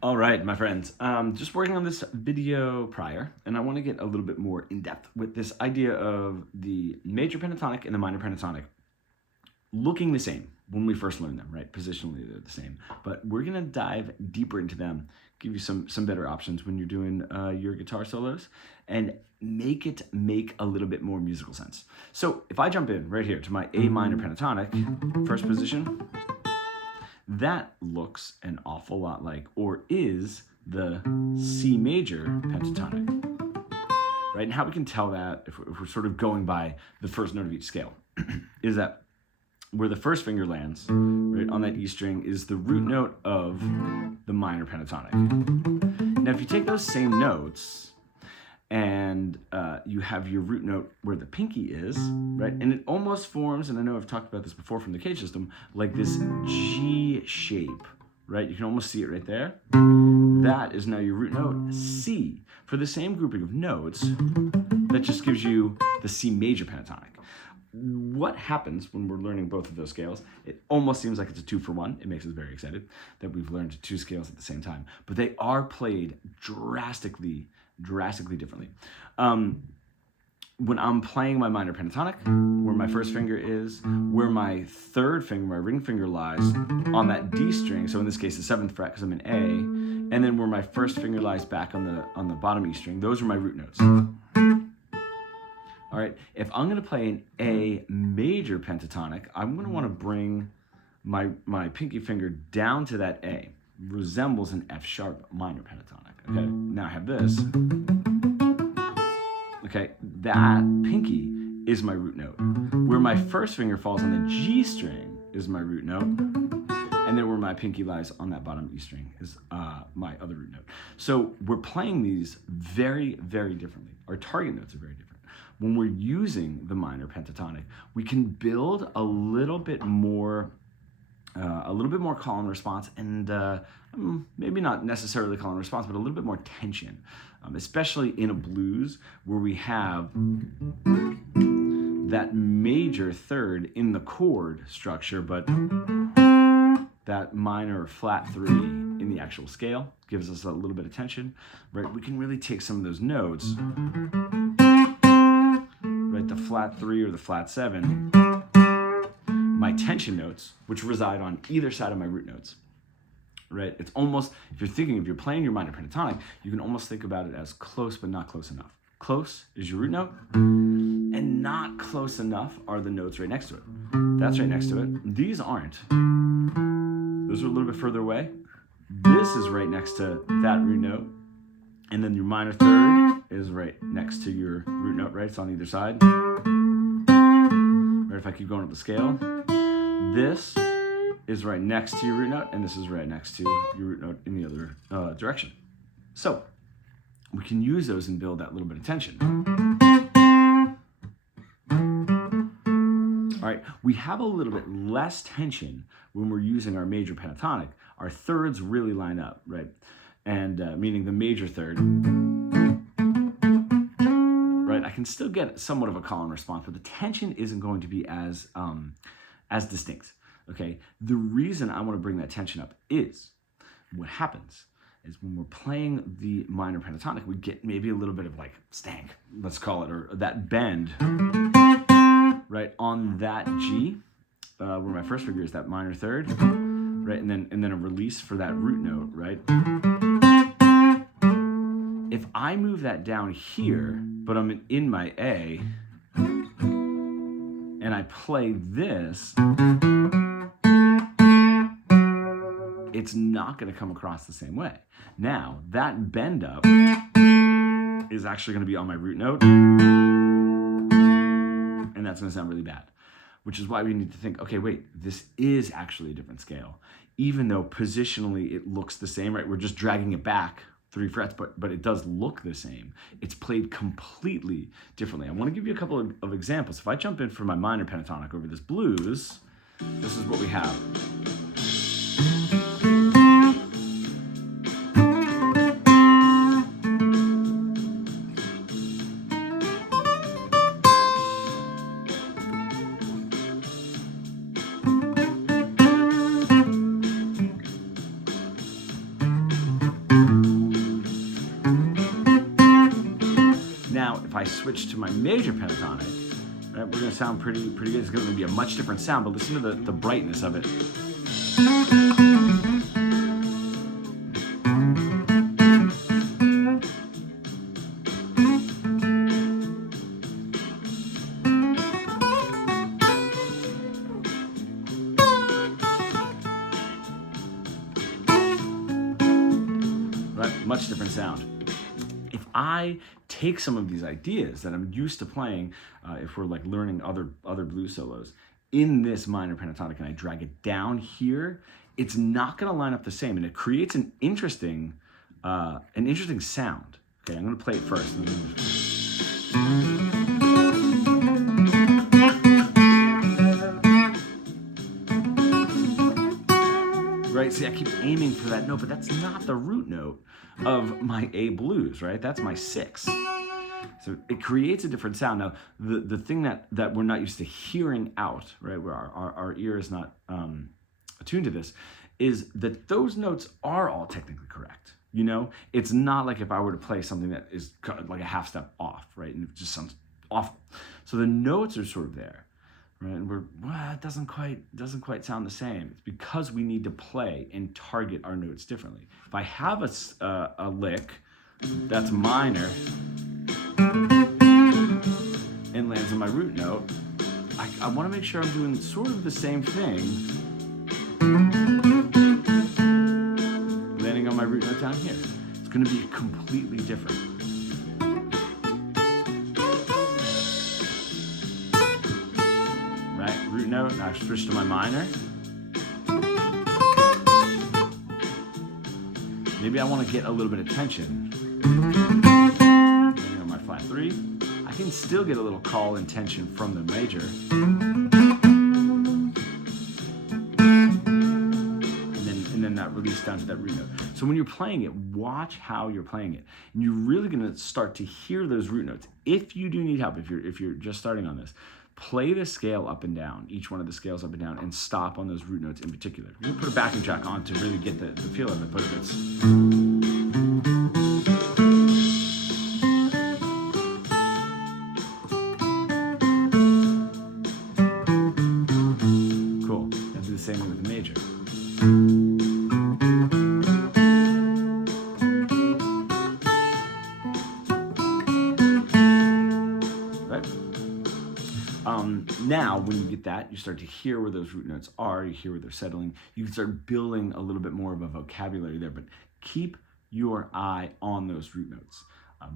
All right, my friends, just working on this video prior, and I want to get a little bit more in depth with this idea of the major pentatonic and the minor pentatonic looking the same when we first learn them, right? Positionally, they're the same, but we're going to dive deeper into them, give you some better options when you're doing your guitar solos, and make it make a little bit more musical sense. So if I jump in right here to my A minor pentatonic, first position, that looks an awful lot like, or is, the C major pentatonic, right? And how we can tell that, if we're sort of going by the first note of each scale, is that where the first finger lands, right, on that E string is the root note of the minor pentatonic. Now, if you take those same notes and you have your root note where the pinky is, right? And it almost forms, and I know I've talked about this before from the cage system, like this G shape, right? You can almost see it right there. That is now your root note, C. For the same grouping of notes, that just gives you the C major pentatonic. What happens when we're learning both of those scales? It almost seems like it's a 2-for-1. It makes us very excited that we've learned two scales at the same time, but they are played drastically differently. When I'm playing my minor pentatonic, where my first finger is, where my third finger, my ring finger, lies on that D string, so in this case the 7th fret because I'm in A, and then where my first finger lies back on the bottom E string, those are my root notes. All right, if I'm going to play an A major pentatonic, I'm going to want to bring my pinky finger down to that A. Resembles an F sharp minor pentatonic. Okay, now I have this. Okay, that pinky is my root note. Where my first finger falls on the G string is my root note. And then where my pinky lies on that bottom E string is my other root note. So we're playing these very, very differently. Our target notes are very different. When we're using the minor pentatonic, we can build a little bit more call and response, and maybe not necessarily call and response, but a little bit more tension, especially in a blues where we have that major third in the chord structure, but that minor flat 3 in the actual scale gives us a little bit of tension, right? We can really take some of those notes, right, the flat 3 or the flat 7, my tension notes, which reside on either side of my root notes, right? It's almost, if you're playing your minor pentatonic, you can almost think about it as close but not close enough. Close is your root note, and not close enough are the notes right next to it. That's right next to it. These aren't. Those are a little bit further away. This is right next to that root note, and then your minor third is right next to your root note, right? It's on either side. Right, if I keep going up the scale, this is right next to your root note, and this is right next to your root note in the other direction. So we can use those and build that little bit of tension. All right, we have a little bit less tension when we're using our major pentatonic. Our thirds really line up, right? And meaning the major third, right? I can still get somewhat of a call and response, but the tension isn't going to be as distinct, okay? The reason I want to bring that tension up is what happens is when we're playing the minor pentatonic, we get maybe a little bit of like stank, let's call it, or that bend, right, on that G, where my first finger is that minor third, right, and then a release for that root note, right? If I move that down here, but I'm in my A, and I play this, it's not going to come across the same way. Now, that bend up is actually going to be on my root note, and that's going to sound really bad, which is why we need to think, okay, wait, this is actually a different scale. Even though positionally it looks the same, right? We're just dragging it back 3 frets, but it does look the same. It's played completely differently. I want to give you a couple of examples. If I jump in for my minor pentatonic over this blues, this is what we have. Now, if I switch to my major pentatonic, right, we're going to sound pretty good. It's going to be a much different sound, but listen to the brightness of it. Right? Much different sound. If I take some of these ideas that I'm used to playing, if we're like learning other blues solos, in this minor pentatonic, and I drag it down here, it's not going to line up the same, and it creates an interesting sound. Okay, I'm going to play it first. Right, see, I keep aiming for that note, but that's not the root note of my A blues, right? That's my 6. So it creates a different sound. Now, the thing that we're not used to hearing out, right, where our ear is not attuned to this, is that those notes are all technically correct. You know, it's not like if I were to play something that is like a half step off, right, and it just sounds awful. So the notes are sort of there. Right, and it doesn't quite sound the same. It's because we need to play and target our notes differently. If I have a lick that's minor and lands on my root note, I want to make sure I'm doing sort of the same thing, landing on my root note down here. It's going to be completely different. Root note, now I switch to my minor. Maybe I want to get a little bit of tension. On my flat 3, I can still get a little call and tension from the major. And then that release down to that root note. So when you're playing it, watch how you're playing it. And you're really going to start to hear those root notes. If you do need help, if you're just starting on this, play the scale up and down, each one of the scales up and down, and stop on those root notes in particular. You can put a backing track on to really get the feel of it, but if it's... Cool. I'll do the same thing with the major. Now, when you get that, you start to hear where those root notes are, you hear where they're settling, you can start building a little bit more of a vocabulary there, but keep your eye on those root notes.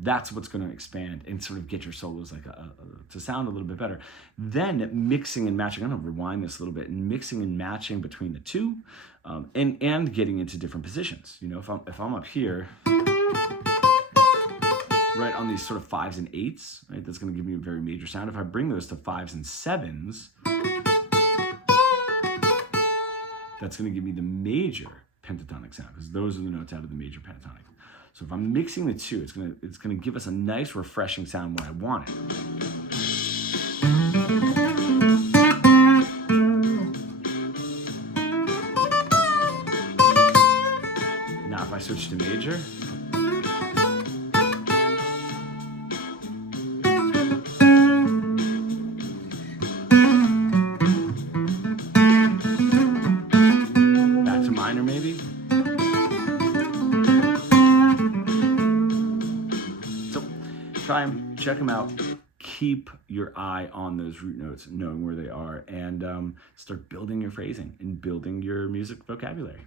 That's what's going to expand and sort of get your solos like to sound a little bit better. Then mixing and matching, I'm going to rewind this a little bit, and mixing and matching between the two, and getting into different positions. You know, if I'm up here, right, on these sort of 5s and 8s, right, that's going to give me a very major sound. If I bring those to 5s and 7s, that's going to give me the major pentatonic sound, because those are the notes out of the major pentatonic. So if I'm mixing the two, it's going to give us a nice, refreshing sound when I want it. Now if I switch to major, maybe. So try them, check them out. Keep your eye on those root notes, knowing where they are, and start building your phrasing and building your music vocabulary.